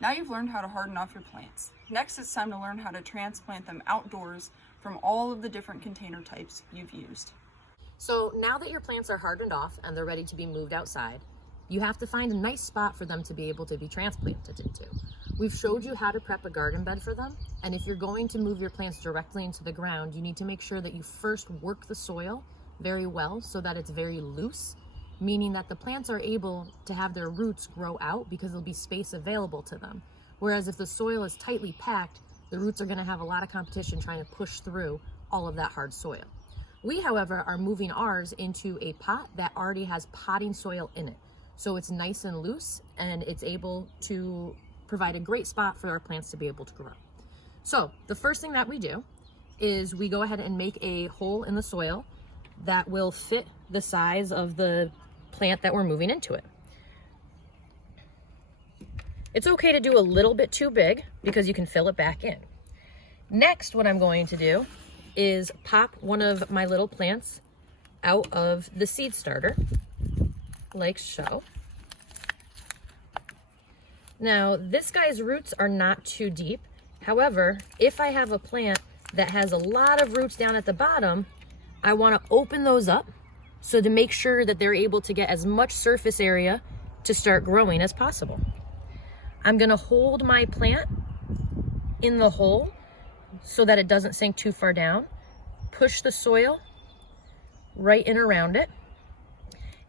Now you've learned how to harden off your plants. Next, it's time to learn how to transplant them outdoors from all of the different container types you've used. So now that your plants are hardened off and they're ready to be moved outside, you have to find a nice spot for them to be able to be transplanted into. We've showed you how to prep a garden bed for them, and if you're going to move your plants directly into the ground, you need to make sure that you first work the soil very well so that it's very loose, meaning that the plants are able to have their roots grow out because there'll be space available to them. Whereas if the soil is tightly packed, the roots are going to have a lot of competition trying to push through all of that hard soil. We, however, are moving ours into a pot that already has potting soil in it. So it's nice and loose and it's able to provide a great spot for our plants to be able to grow. So the first thing that we do is we go ahead and make a hole in the soil that will fit the size of the plant that we're moving into it. It's okay to do a little bit too big because you can fill it back in. Next, what I'm going to do is pop one of my little plants out of the seed starter, like so. Now, this guy's roots are not too deep. However, if I have a plant that has a lot of roots down at the bottom, I want to open those up so to make sure that they're able to get as much surface area to start growing as possible. I'm going to hold my plant in the hole so that it doesn't sink too far down. Push the soil right in around it.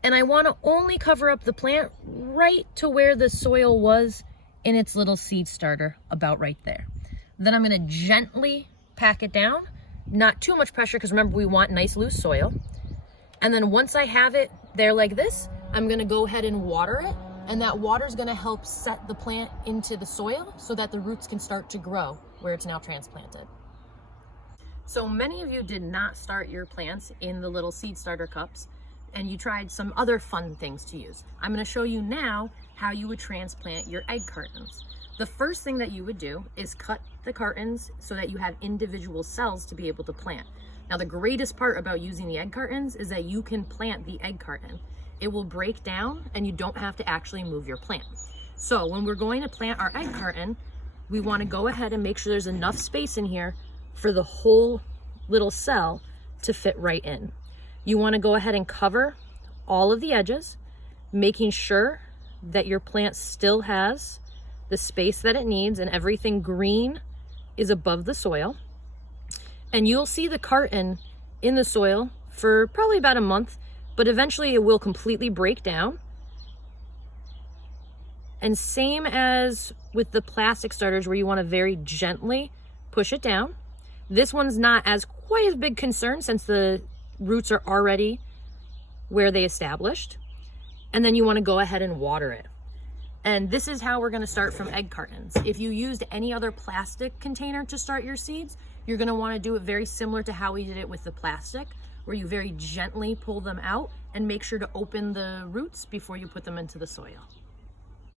And I want to only cover up the plant right to where the soil was in its little seed starter, about right there. Then I'm going to gently pack it down, not too much pressure because remember we want nice loose soil. And then once I have it there like this, I'm going to go ahead and water it. And that water is going to help set the plant into the soil so that the roots can start to grow where it's now transplanted. So many of you did not start your plants in the little seed starter cups, and you tried some other fun things to use. I'm going to show you now how you would transplant your egg cartons. The first thing that you would do is cut the cartons so that you have individual cells to be able to plant. Now, the greatest part about using the egg cartons is that you can plant the egg carton. It will break down and you don't have to actually move your plant. So when we're going to plant our egg carton, we want to go ahead and make sure there's enough space in here for the whole little cell to fit right in. You want to go ahead and cover all of the edges, making sure that your plant still has the space that it needs and everything green is above the soil. And you'll see the carton in the soil for probably about a month, but eventually it will completely break down. And same as with the plastic starters where you want to very gently push it down. This one's not as quite a big concern since the roots are already where they established. And then you want to go ahead and water it. And this is how we're going to start from egg cartons. If you used any other plastic container to start your seeds, you're going to want to do it very similar to how we did it with the plastic, where you very gently pull them out and make sure to open the roots before you put them into the soil.